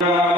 Yeah.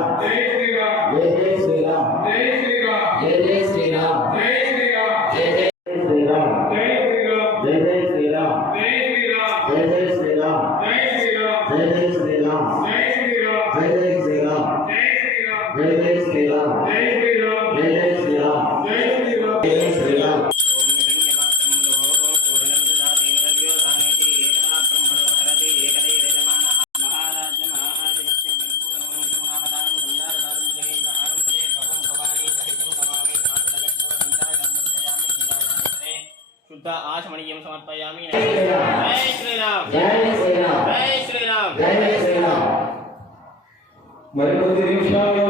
Amen. शुद्ध आचमणीयं समर्पयामि। जय श्री राम। जय श्री राम। जय श्री राम। जय श्री राम। मैं श्रीराम मरिकोति निमिषायो